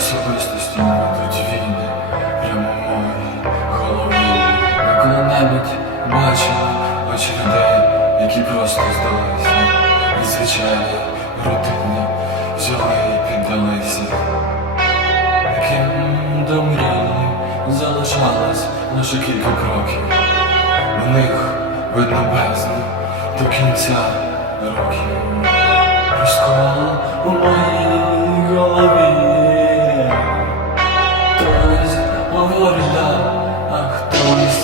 Особистості ведуть війни прямо в моїй голові. Ми коли-небудь бачили очі людей, які просто здалися. І звичайні рутинні взяли і піддалися. Яким до мрії залишалось лише кілька кроків. У них видно бездну до кінця років. Розкол у моїй Música